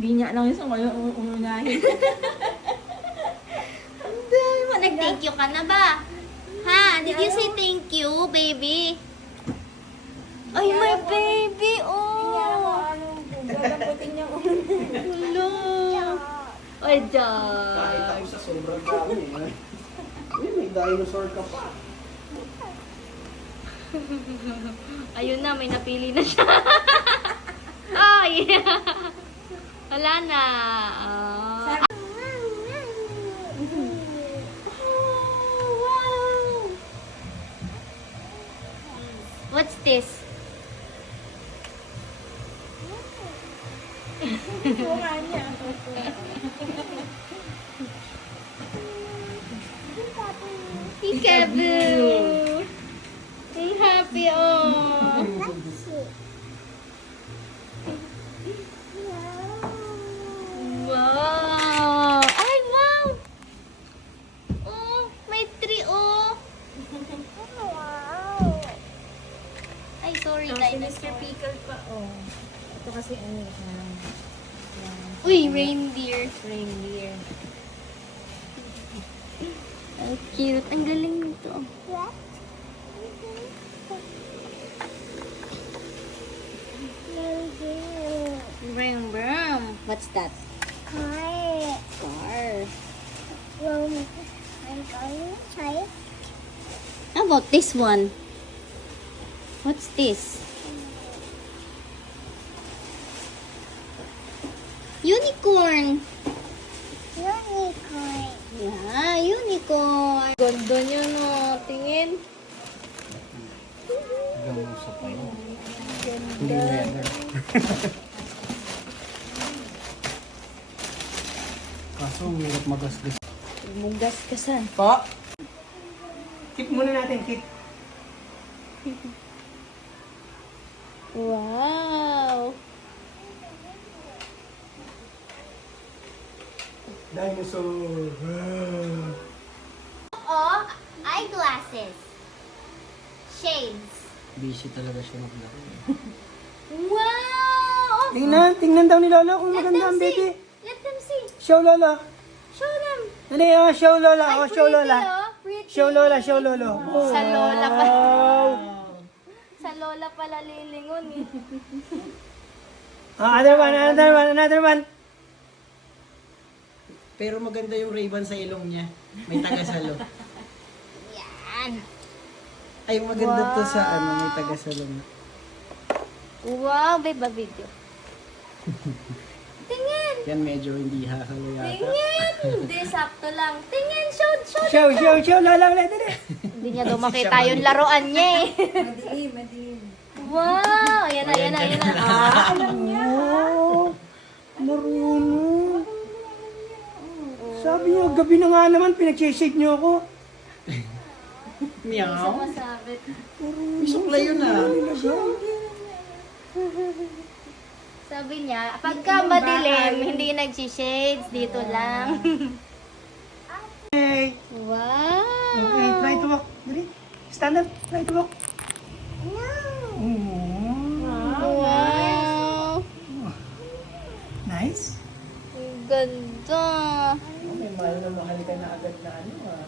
Hindi niya lang yung unahin. Nag-thank you ka na ba? Ha? Did you say thank you, baby? Ay, my baby! Oh! Gagaputin niya Hello! Ay, Kahit Dad! ako sa sobrang dami eh. Uy, may dinosaur ka pa. Ayun na, may napili na siya. Ay! Wala na. Oh. Wow! What's this? Bunga niya. Peekaboo! Ang happy, oh! Wow! Ay, wow! Oh, may tree, oh! Ay, sorry, Si Mr. dinosaur. Pickle pa. Oh. Ito kasi ano. Uy, reindeer. Reindeer. Ang cute. Ang galing nito. Brum, brum. What's that? Car. How about this one? What's this? Unicorn. Yeah, unicorn. Ganda niya, no. Tingin. Hanggang sa pa yun. Hindi leather. Kaso, hirap magasgas. Mugas ka san. Pa! Keep muna natin, keep. Wow. Dinosaur. Oh, eyeglasses. Shades. Busy talaga siya maglaro. Wow! Tingnan daw ni Lola kung Let maganda them ang see. baby. Let them see. Show Lola. Show them. Dali, show Lola. Ay, Show pretty, Lola. oh. Pretty. Show Lola, show Lolo. Sa Lola pa. Wow. Sa Lola pala lilingon eh. Another one. Pero maganda yung Ray-Ban sa ilong niya. May tagasalo. Yan. Ay, maganda to sa may tagasalo na. Wow, babe, video. Tingin. Yan medyo hindi hahalo yata. Tingin. Hindi, sakto lang. Tingin, show. Show, Lola, ulit, dali. Hindi niya daw makita yung laruan niya eh. Madilim. Wow! Ayan na. Alam niya. Oh, marunong. Sabi niyo, gabi na nga naman, pinag-shake niyo ako. Isa Meow. masabit. Suklay yun ah. Sabi niya, pagka madilim, hindi nag-shades, dito lang. Hey. Wow! Okay, try to walk. Dali. Stand up. Try to walk. Wow! Nice. Ang ganda. May mahal na mahal ka na agad na ano ah.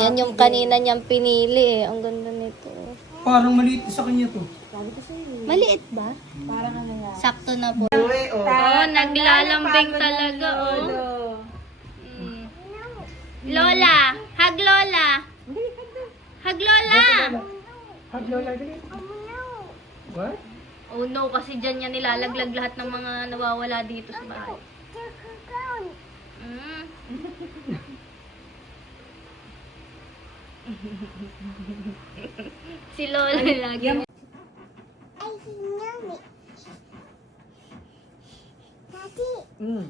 Yan yung kanina niyang pinili eh. Ang ganda nito. Parang maliit sa kanya to. Maliit ba? Parang ano nga. Sakto na po. Uy, oh. Oh, naglalambing talaga oh. Mm. Lola! Hug Lola! Hug Lola! Hug Lola, dali. What? Oh no, kasi dyan niya nilalaglag lahat ng mga nawawala dito sa bahay. Mm. Si Lola lagi. Mm.